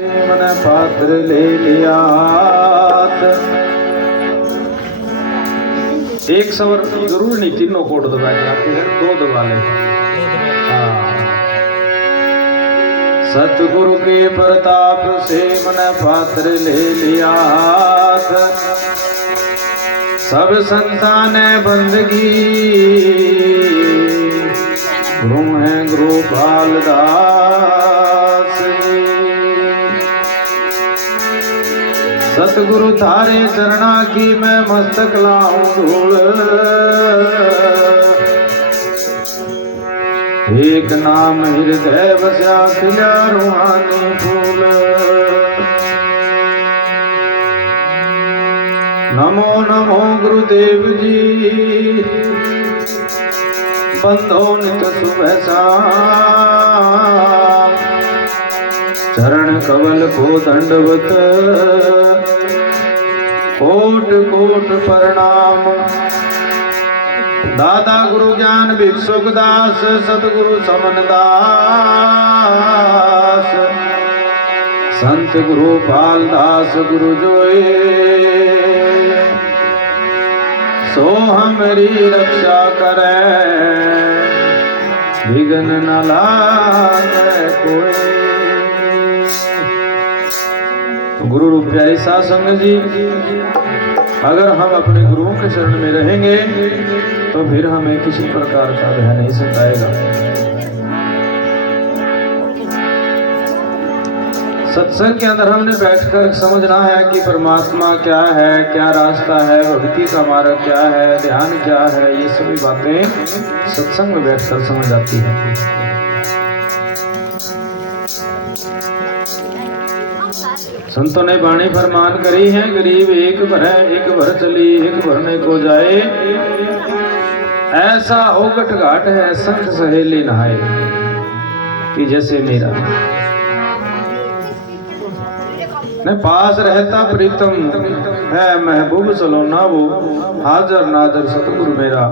मन पात्र ले लिया हाथ। एक स्वर जरूर नहीं, तीनों कोड दबाएगा, फिर दो दबा ले। सतगुरु के प्रताप से मन पात्र ले लिया हाथ। सब संतान बंदगी गुरु है गोपाल दास। सतगुरु थारे चरणा की मैं मस्तक लाऊं धूल। एक नाम हृदय बसा खिला रूहानी फूल। नमो नमो गुरुदेव जी, बंधो नित सुबह शाम। चरण कवल को दंडवत कोट कोट प्रणाम। दादा गुरु ज्ञान भिक्षुक दास, सतगुरु समन दास। संत गुरु पाल दास गुरु जोए, सो हमारी रक्षा करे। विघ्न न लागे कोई। गुरु रूप प्यारे साध संगत जी, अगर हम अपने गुरुओं के शरण में रहेंगे तो फिर हमें किसी प्रकार का भय नहीं सताएगा। सत्संग के अंदर हमने बैठकर समझना है कि परमात्मा क्या है, क्या रास्ता है, भक्ति का मार्ग क्या है, ध्यान क्या है। ये सभी बातें सत्संग में बैठकर समझ आती है। संतों ने वाणी फरमान करी है, गरीब एक भर चली, एक भरने को जाए। ऐसा ओगट घाट है संत सहेली नहाए, कि जैसे मेरा न पास रहता प्रीतम है महबूब सलोना वो। हाजर नाजर सतगुरु मेरा,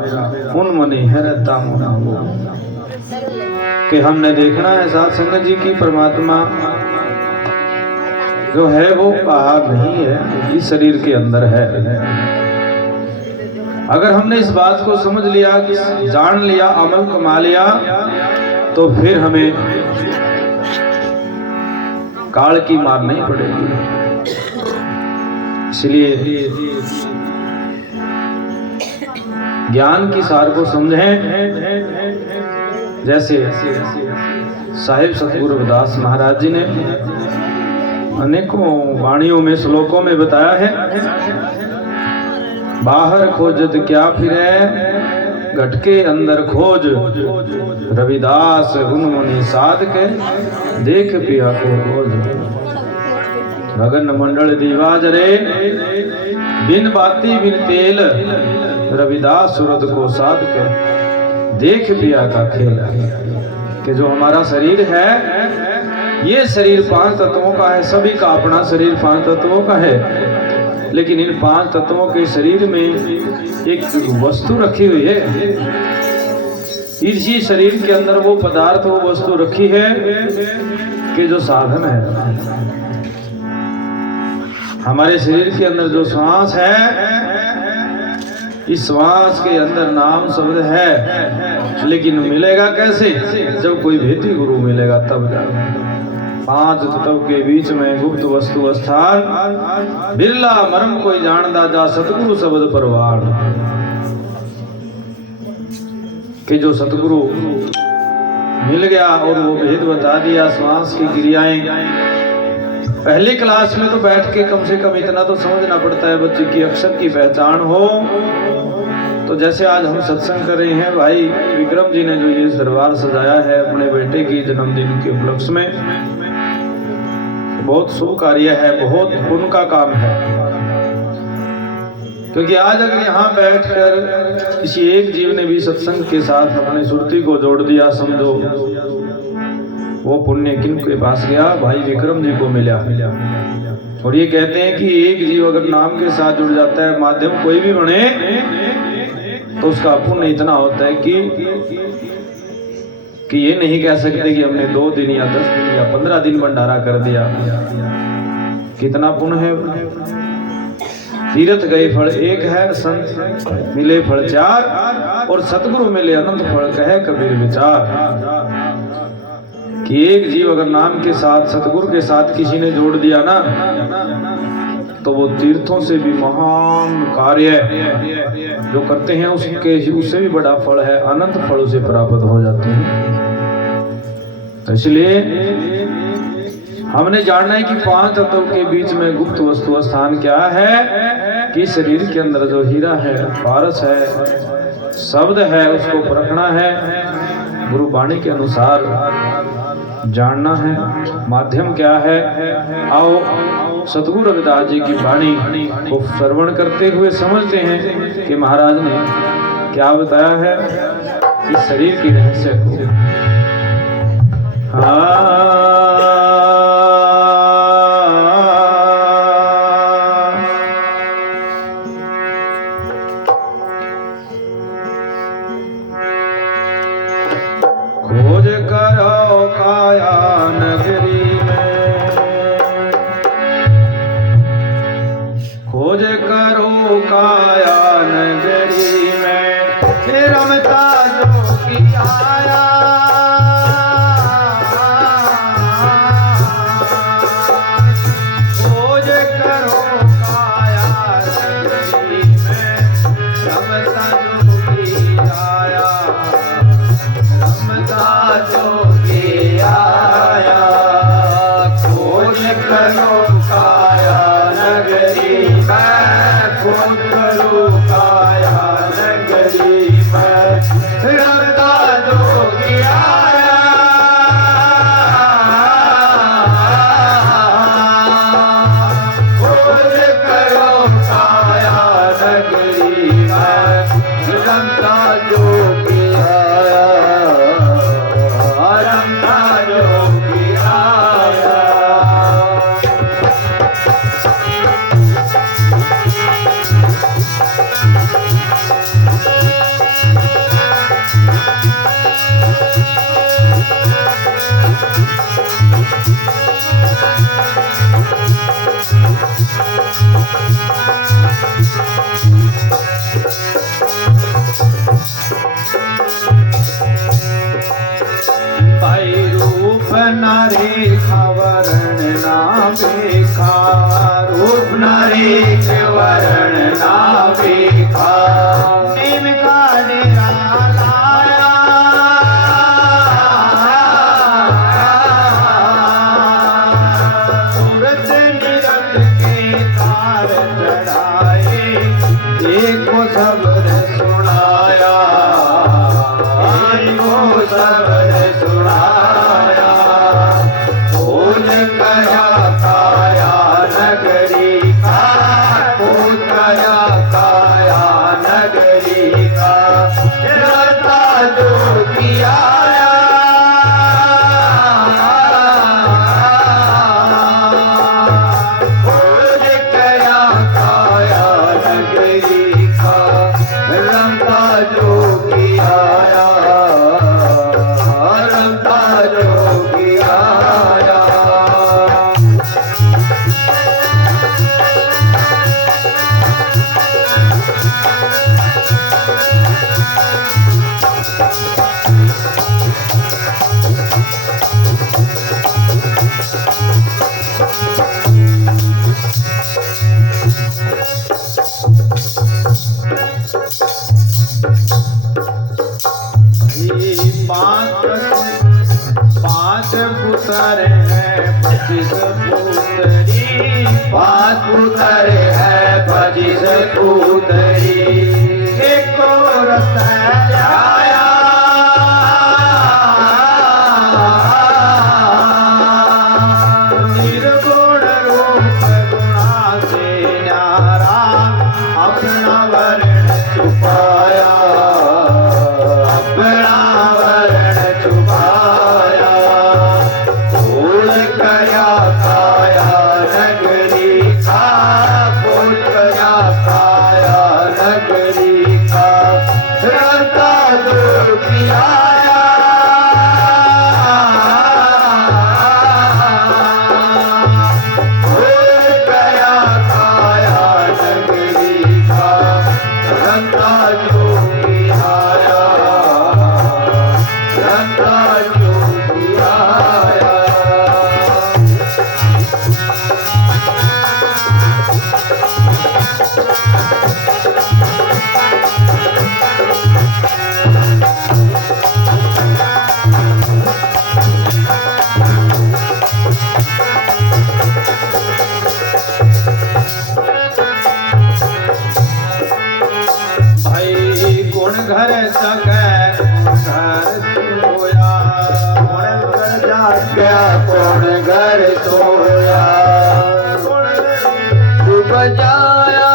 उन मनी है रहता मुना वो। कि हमने देखना है साध संगत जी की परमात्मा जो है वो बाहर नहीं है, इस शरीर के अंदर है। अगर हमने इस बात को समझ लिया, जान लिया, अमल कमा लिया, तो फिर हमें काल की मार नहीं पड़ेगी। इसलिए ज्ञान की सार को समझें। जैसे साहिब सतगुरु रविदास महाराज जी ने अनेकों वाणियों में, श्लोकों में बताया है। बाहर खोजत क्या फिरे, घट के अंदर खोज। रविदास गुण मुनि साध के, देख पिया को खोज। भगन मंडल दीवा जरे, बिन बाती बिन तेल। रविदास सूरत को साध के, देख पिया का खेल। कि जो हमारा शरीर है, ये शरीर 5 तत्वों का है। सभी का अपना शरीर 5 तत्वों का है, लेकिन इन 5 तत्वों के शरीर में एक वस्तु रखी हुई है। इसी शरीर के अंदर वो पदार्थ, वो वस्तु रखी है कि जो साधन है। हमारे शरीर के अंदर जो श्वास है, इस श्वास के अंदर नाम शब्द है, लेकिन मिलेगा कैसे? जब कोई भेदी गुरु मिलेगा तब जाएगा। 5 तत्व के बीच में गुप्त वस्तु स्थान, बिरला मरम कोई जानदा जा, सतगुरु शब्द परवान। कि जो सतगुरु मिल गया और वो भेद बता दिया, श्वास की क्रियाएं। पहली क्लास में तो बैठ के कम से कम इतना तो समझना पड़ता है बच्चे की अक्षर की पहचान हो। तो जैसे आज हम सत्संग कर रहे हैं, भाई विक्रम जी ने जो ये दरबार सजाया है अपने बेटे की जन्मदिन के उपलक्ष्य में, बहुत शुभ कार्य है, बहुत पुण्य का काम है। क्योंकि आज अगर यहाँ बैठकर किसी एक जीव ने भी सत्संग के साथ अपनी सुरती को जोड़ दिया, समझो वो पुण्य किन के पास गया? भाई विक्रम जी को मिला। और ये कहते हैं कि एक जीव अगर नाम के साथ जुड़ जाता है, माध्यम कोई भी बने, तो उसका पुण्य इतना होता है कि कि ये नहीं कह सकते कि हमने 2 दिन या 10 दिन या 15 दिन भंडारा कर दिया। कितना पुण्य है। तीर्थ गए फल एक है, संत मिले फल 4 और सतगुरु मिले अनंत फल, कहे कबीर विचार। कि एक जीव अगर नाम के साथ सतगुरु के साथ किसी ने जोड़ दिया ना, तो वो तीर्थों से भी महान कार्य जो करते हैं उससे भी बड़ा फल है, अनंत फल उसे प्राप्त हो जाते हैं। तो इसलिए हमने जानना है कि 5 तत्वों के बीच में गुप्त वस्तु स्थान क्या है, कि शरीर के अंदर जो हीरा है, पारस है, शब्द है, उसको परखना है, गुरु वाणी के अनुसार जानना है। माध्यम क्या है, आओ सतगुरु रविदास जी की वाणी को श्रवण करते हुए समझते हैं कि महाराज ने क्या बताया है इस शरीर की रहस्य को। खोज करो काया नगरी में, खोज करो काया नगरी में, रमता जो की आया। खोज करो काया नगरी में, रमता जो की आया, रमता जो की आया। खोज करो काया नगरी में, खोज करो काया नगरी में, रमता जो की आया। खोज करो काया नगरी में, रमता जो की आया, रमता जो की आया। भाई रूप नारे खवरण ना देखा, रूप नारे खवरण ना देखा, नेम का डेरा लाया। सूरत निरत के तार चढ़ाए, देखो सबर सुनाया, देखो सबर सुनाया। खोज कया काया नगरी का, खोज कया काया नगरी का, रमता जो की आया। खोज कया काया नगरी का, रमता जो की आया, रमता जो की आया। पांच पुत्र है 25 पुत्री, 5 पुत्र है 25 पुत्री, एक रथ आया। निर्गुण रूप गुणा से न्यारा, अपना वर्ण छुपाया, अपना वर्ण छुपाया। खोज कया काया नगरी का, खोज कया काया नगरी का, रमता जो घर सके घर सोया, कौन घर जाग्या कौन घर सोया, तू बजाया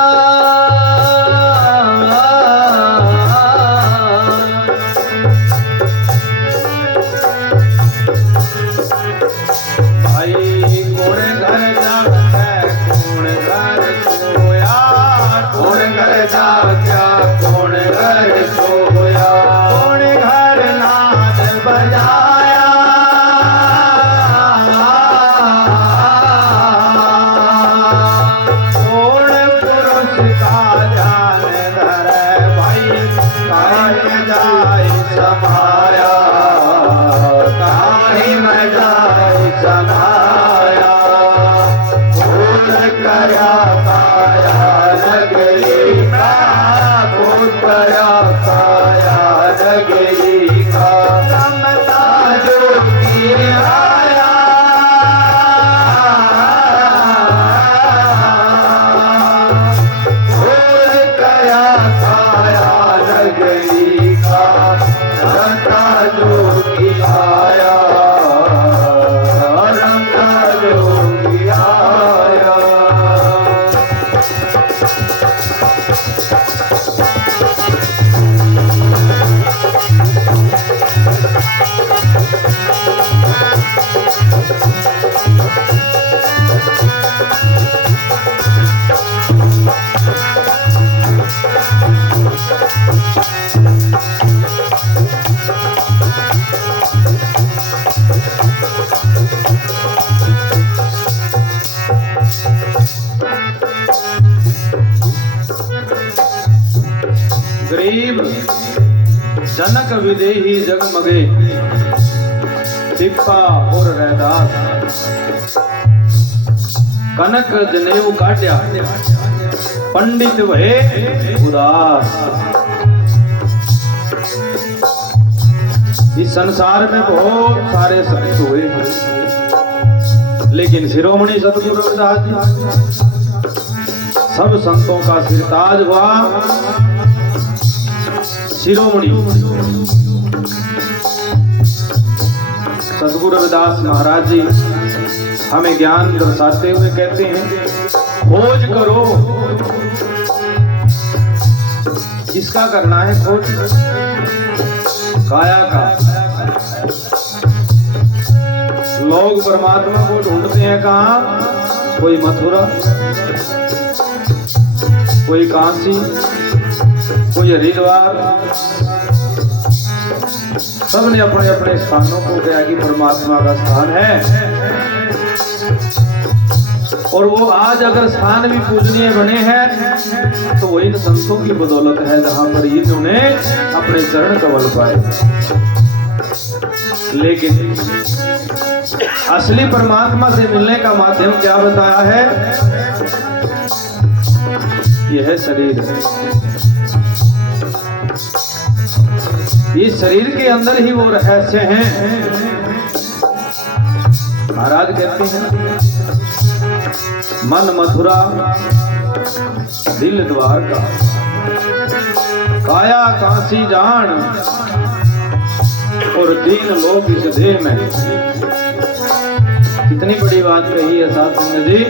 गरीब जनक विदेही जगमगे, तिप्पा और रैदास कनक जनेऊ काट्या, पंडित भये उदास। इस संसार में बहुत सारे संत हुए, लेकिन शिरोमणि सतगुरु रविदास जी सब संतों का सिरताज हुआ। शिरोमणि सतगुरु रविदास महाराज जी हमें ज्ञान दर्शाते हुए कहते हैं, खोज करो। किसका करना है खोज? काया का। लोग परमात्मा को ढूंढते हैं कहाँ? कोई मथुरा, कोई काशी, कोई हरिद्वार। सबने अपने अपने स्थानों को कहा कि परमात्मा का स्थान है, और वो आज अगर स्थान भी पूजनीय बने हैं तो वो इन संतों की बदौलत है, जहां पर इन्होंने अपने चरण कमल पाए। लेकिन असली परमात्मा से मिलने का माध्यम क्या बताया है? यह शरीर है। इस शरीर के अंदर ही वो रहस्य हैं। महाराज कहते हैं, मन मथुरा दिल द्वारका, काया काशी जान और दीन लोग इस देह में। कितनी बड़ी बात कही है साध संगत जी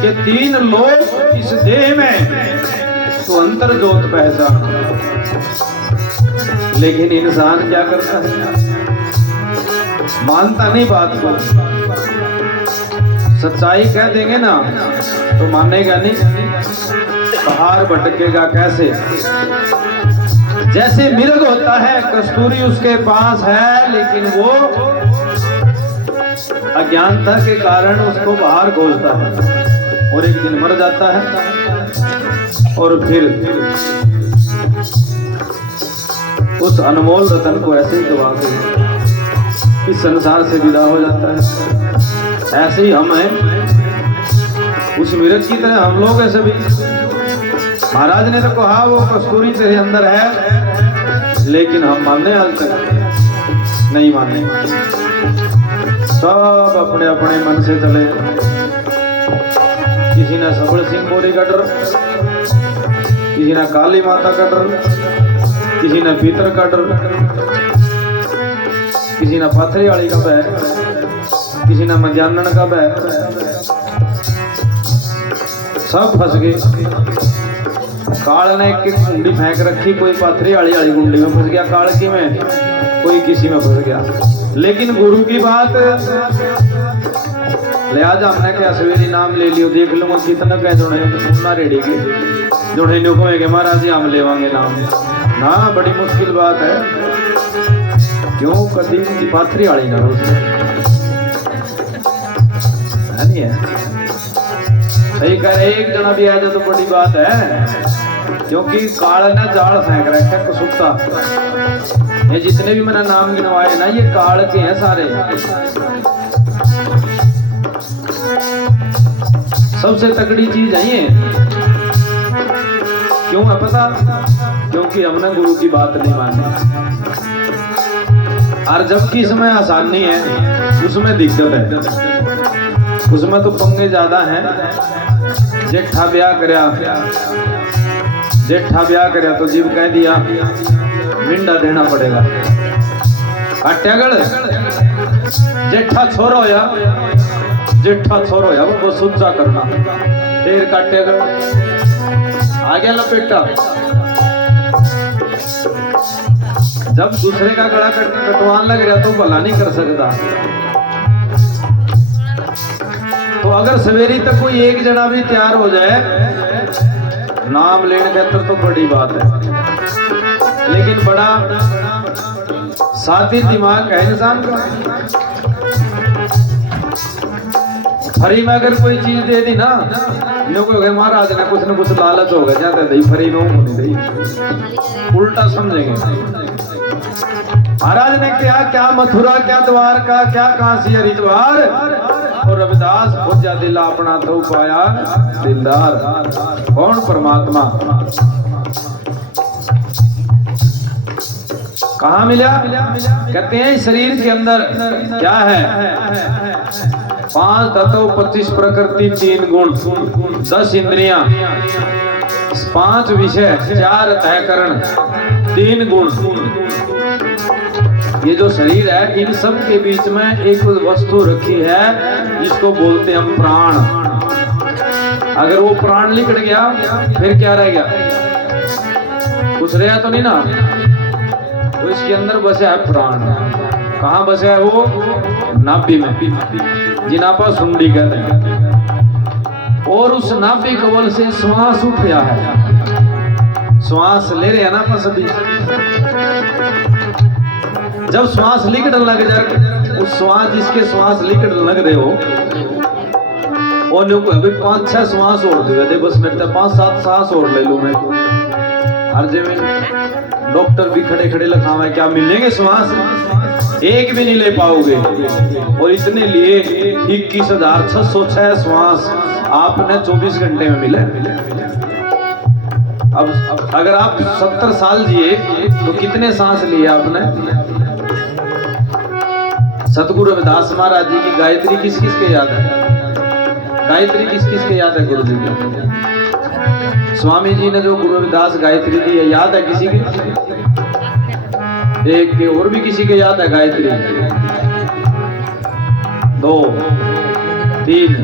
कि तीन लोग इस देह में, तो अंतर ज्योत पहचान। लेकिन इंसान क्या करता है? मानता नहीं बात को। सच्चाई कह देंगे ना तो मानेगा नहीं। पहाड़ भटकेगा कैसे? जैसे मिर्ग होता है, कस्तूरी उसके पास है, लेकिन वो अज्ञानता के कारण उसको बाहर खोजता है और एक दिन मर जाता है, और फिर उस अनमोल रतन को ऐसे ही गवा के इस संसार से विदा हो जाता है। ऐसे ही हम हैं, उस मिर्ग की तरह हम लोग ऐसे भी। महाराज ने तो कहा वो कस्तूरी तेरे अंदर है, लेकिन हम मानने आज तक नहीं माने। सब अपने अपने मन से चले। किसी ने सबल सिंह बोरी का डर, किसी ने काली माता का डर, किसी ने पीतर का डर, किसी ने पाथरी वाली का भय, किसी ने मजानन का भय, सब फंस गए। काल ने एक कुंडी फेंक रखी, कोई पाथरी वाली कुंडी में फंस गया कालकी में, कोई किसी में फंस गया। लेकिन गुरु की बात, लिहाजा हमने क्या सवेरे नाम ले लियो, देख लूंगा कितना कह जोड़े सुनना रेडी के जोड़े न्यू कहेंगे महाराज जी हम लेवांगे नाम ना, बड़ी मुश्किल बात है। क्यों कदी पाथरी वाली ना नहीं है, सही कह रहे, एक जना भी आ जाए तो बड़ी बात है। क्योंकि काल ने जाल फेंक रखा है कुसुकता। ये जितने भी मैंने नाम गिनवाए ना, ये काल के हैं सारे। सबसे तगड़ी चीज है ये, क्यों है पता? क्योंकि हमने गुरु की बात नहीं मानी। और जबकि इसमें आसानी है, उसमें दिक्कत है, उसमें तो पंगे ज्यादा हैं। जेठा ब्याह करया तो जीव कह दिया मिंडा देना पड़ेगा। काट्यागढ़ जेठा छोर होया वो सुच्चा करना, फिर काट्यागढ़ आ गया लपेटा। जब दूसरे का गला कटवान लग गया तो भला नहीं कर सकता। तो अगर सवेरी तक कोई एक जना भी तैयार हो जाए नाम लेने के अंदर तो बड़ी बात है। लेकिन बड़ा सादी दिमाग है इंसान का। फ्री में अगर कोई चीज दे दी ना, महाराज ने कुछ न कुछ लालच होगा, जाते दही फ्री में होनी दही, उल्टा समझेंगे। महाराज ने क्या मथुरा, क्या द्वारका, क्या काशी हरिद्वार, और रविदास खोजा दिला अपना तो पाया दिलदार। कौन? परमात्मा। कहाँ मिला? कहते हैं शरीर के अंदर क्या है? 5 तत्व, 25 प्रकृति, 3 गुण, 10 इंद्रियां, 5 विषय, 4 अंतःकरण, 3 गुण। ये जो शरीर है, इन सब के बीच में एक वस्तु रखी है जिसको बोलते हैं हम प्राण। अगर वो प्राण निकल गया फिर क्या रह गया? कुछ रहा तो नहीं ना। तो इसके अंदर बसा है प्राण। कहाँ बसा है वो? नाभि में, जिनापा सुंडी कहते हैं। और उस नाभि कवल से श्वास उठ रहा है, श्वास ले रहे हैं ना सभी। जब श्वास लिकड़ लग जाए, उस श्वास जिसके श्वास लिकड़ लग रहे हो, और लोग अभी 5-6 श्वास और दे बस मेरे 5-7 सांस और ले लूं मैं। हर जगह डॉक्टर भी खड़े लखावा क्या मिलेंगे श्वास? एक भी नहीं ले पाओगे। और इतने लिए 21,606 श्वास आपने 24 घंटे में मिले। अब अगर आप 70 साल जिए तो कितने सांस लिए आपने? सतगुरु रविदास महाराज जी की गायत्री किस किस के याद है? गायत्री किस किस के याद है? गुरु जी की। स्वामी जी ने जो गुरु रविदास गायत्री दी है, याद है किसी के? एक के और भी किसी के याद है गायत्री? 2, 3,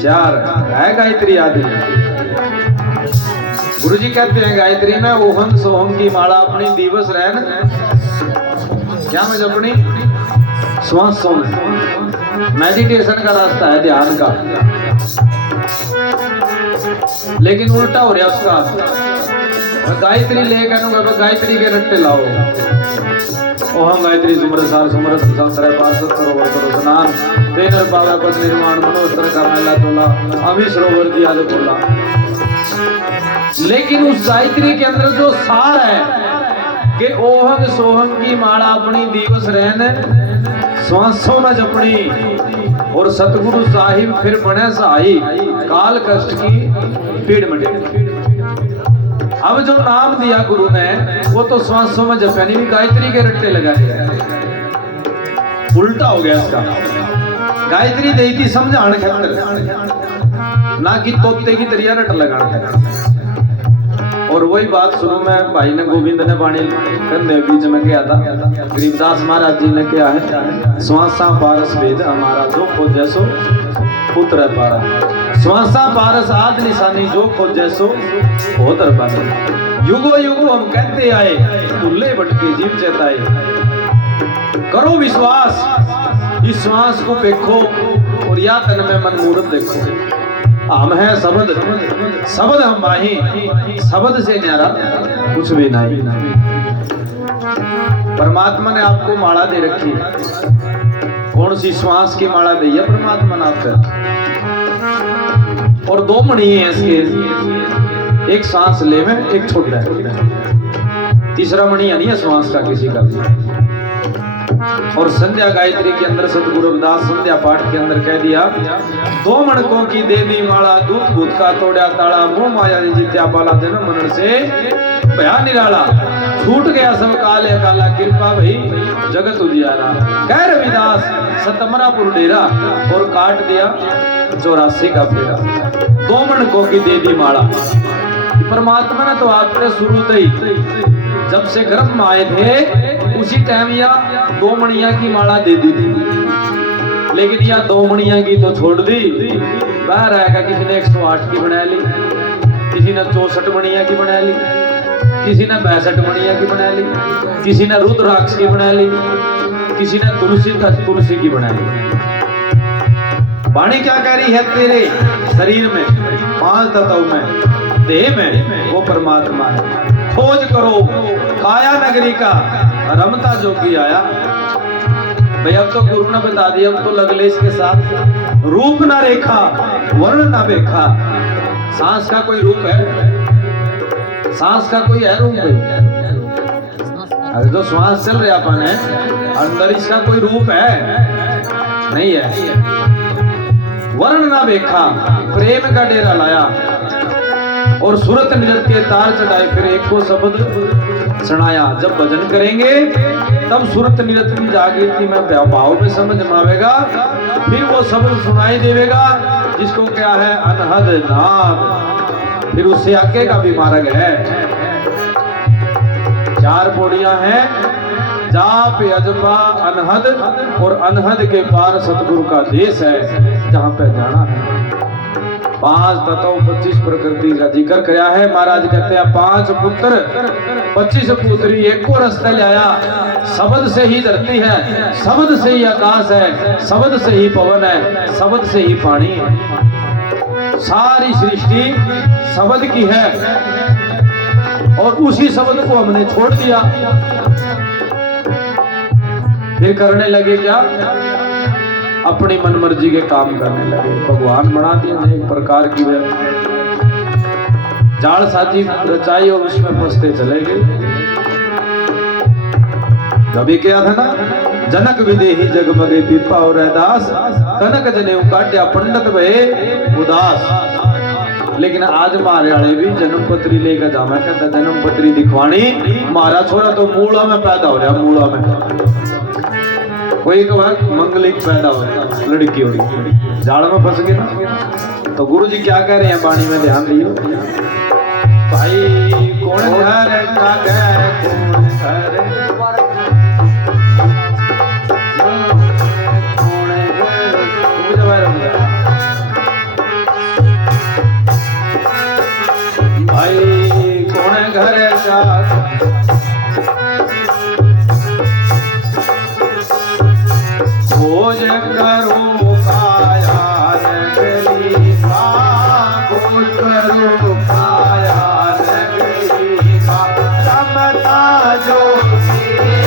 4 है गायत्री याद है। गुरु जी कहते हैं गायत्री में ओहम सोहम की माला अपनी दिवस रहन, क्या में अपनी श्वासों में। मेडिटेशन का रास्ता है, ध्यान का। लेकिन उल्टा हो रहा उसका। गायत्री लेकर गायत्री के रट्टे लाओ। ओहम गायत्री सुमरसार सुमरत संतरे पार्षद सरोवर करो स्नान, तेनर पावा पद निर्माण मनोस्तर का मैला तोला, अभी सरोवर की याद बोला। लेकिन उस गायत्री के अंदर जो सार है कि ओहम सोहम की माला अपनी दिवस रहने, श्वासों में जपनी, और सतगुरु साहिब फिर बने सहाई, काल कष्ट की पीड़ मिटे। अब जो नाम दिया गुरु ने वो तो श्वासों में जपे नहीं, गायत्री के रट्टे लगाए। उल्टा हो गया इसका। गायत्री दी थी समझाने खातिर, ना कि तोते की तरिया रट लगाने खातिर। और वही बात सुनो, मैं भाई ने गोविंद ने वाणी करने बीच में किया था, गरीबदास महाराज जी ने क्या है, श्वासा पारस वेद हमारा जो खोजे सो पुत्र है पारा, श्वासा पारस आद निशानी जो खोजे सो होदर बन। युगो युगो हम कहते आए तुल्ले बटके जीव चेताए, करो विश्वास इस श्वास को देखो और या तन में मन मूर्त देखो। हम है शब्द, शब्द हम माही, शब्द से न्यारा कुछ भी नहीं। परमात्मा ने आपको माला दे रखी, कौन सी श्वास की माला दी है परमात्मा ने आपको, और दो मणि है इसके, एक सांस ले में एक छोड़ है, तीसरा मणि नहीं है श्वास का किसी का भी। और संध्या गायत्री के अंदर सतगुरु रविदास संध्या पाठ के अंदर कह दिया, दो मणकों की दे दी माला, दूत भूत का तोड़ा ताला, मोह माया जीत्या पाला, जन्म मरण से भया निराला, छूट गया सब काले काला, कृपा भई जगत उजियारा। कह रविदास सतमरापुर डेरा और काट दिया 84 का फेरा। दो मणकों की दे दी माला, परमात्मा ने तो आपने शुरू से ही जब से गर्भ में आए थे उसी टाइम या दो मणिया की माला दे दी थी, लेकिन या दो मणिया की तो छोड़ दी। बाहर आएगा किसी ने 108 की बना ली, किसी ने 64 मणिया की बना ली, किसी ने 62 मणिया की बना ली, किसी ने रुद्राक्ष की बना ली, किसी ने तुलसी की बना ली। वाणी क्या कह रही है, तेरे शरीर में 5 तत्व में देह में वो परमात्मा है। खोज करो काया नगरी का रमता जोगी आया। भाई अब तो गुरु ने बता दिया, अब तो लगले इसके साथ रूप ना रेखा वर्ण ना देखा। सांस का कोई रूप है, सांस का कोई है रूप है? अरे तो श्वास चल रहा अपन है, अंदर इसका कोई रूप है नहीं है। वर्ण ना देखा प्रेम का डेरा लाया और सूरत निरत के तार चढ़ाए, फिर एक को शब्द सुनाया। जब भजन करेंगे तब सूरत निरत की जागृति में भाव में समझ में आवेगा, फिर वो शब्द सुनाई देवेगा जिसको क्या है अनहद नाद। फिर उससे आगे का भी मार्ग है, 4 पौड़ियां हैं, जाप अजबा अनहद, और अनहद के पार सतगुरु का देश है जहां पे जाना है। 5 तत्व 25 प्रकृति का जिक्र किया है। महाराज कहते हैं 5 पुत्र 25 पुत्री, एक को रास्ते लाया। शब्द से ही धरती है, शब्द से ही आकाश है, शब्द से ही पवन है, शब्द से ही पानी है। सारी सृष्टि शब्द की है और उसी शब्द को हमने छोड़ दिया। फिर करने लगे क्या, अपनी मनमर्जी के काम करने लगे। भगवान बना दिया एक प्रकार की जाल साजी रचाई और उसमें फंसते चले गए। कभी क्या था ना, जनक विदेही जगमगे पीपा और दास, कनक जनेऊ काट्या पंडित भये उदास। लेकिन आज मारे वाले भी जन्म पत्री लेकर जावा, कहता जन्म पत्री दिखवानी, मारा छोरा तो मूला में पैदा हो रहा, मूला में। कोई एक बार मंगलिक पैदा हो लड़की हो रही, जाड़ में फंस गए ना। तो गुरु जी क्या कह रहे हैं वाणी में, ध्यान दियो। भाई कौन घर का गए, कौन घर भाई कौन घर का खोज करो काया नगरी का, खोज करो काया नगरी का, रमता जोगी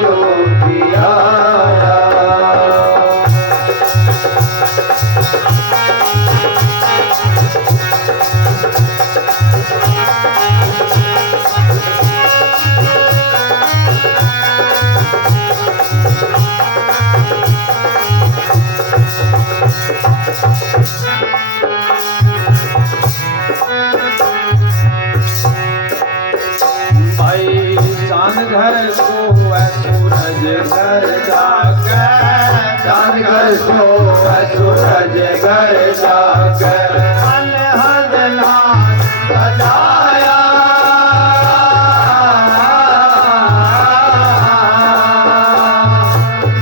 जोगी आया। भाई चांद घर सोए सूरज घर जागे, चांद घर सोए सूरज घर जागे, अनहद नाद सजाया।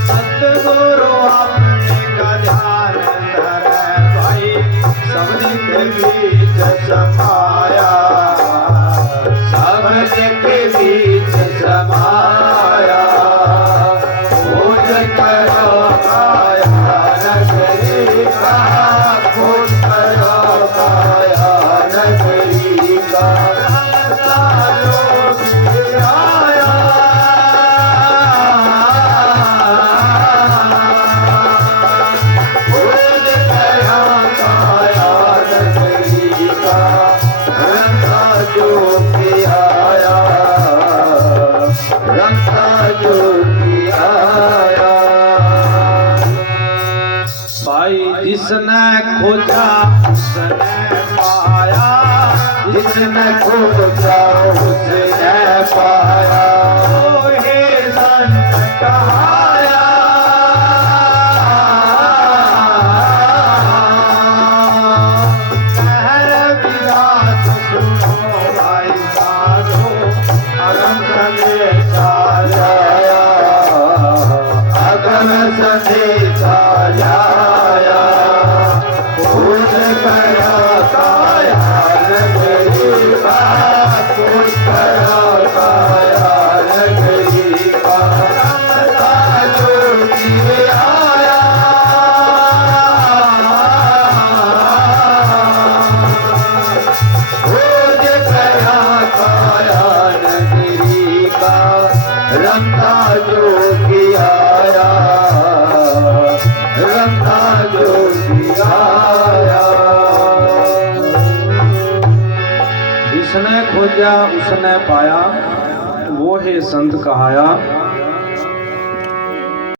सतगुरु अपने का ध्यान धरे, भाई सबने के बीच समाया, सबने के बीच समाया। खोज करो काया नगरी का, खोज करो काया नगरी का। जोगी आया। खोज करो काया नगरी का, रंगा जोगी आया, रंगा जोगी आया। भाई जिसने खोजा उसने पाया, जिसने खोजा उसने पाया। हे संत कहाया, कहर विराट सुनो भाई साधो, अगम संदेशा आया, अगम संदेशा आया। खोज करो काया नगरी का, खोज करो काया नगरी का। रंगा जोगी आया। खोज करो काया नगरी का, रंगा जोगी आया, रंगा जोगी आया। जिसने खोजा उसने पाया, वो है संत कहाया।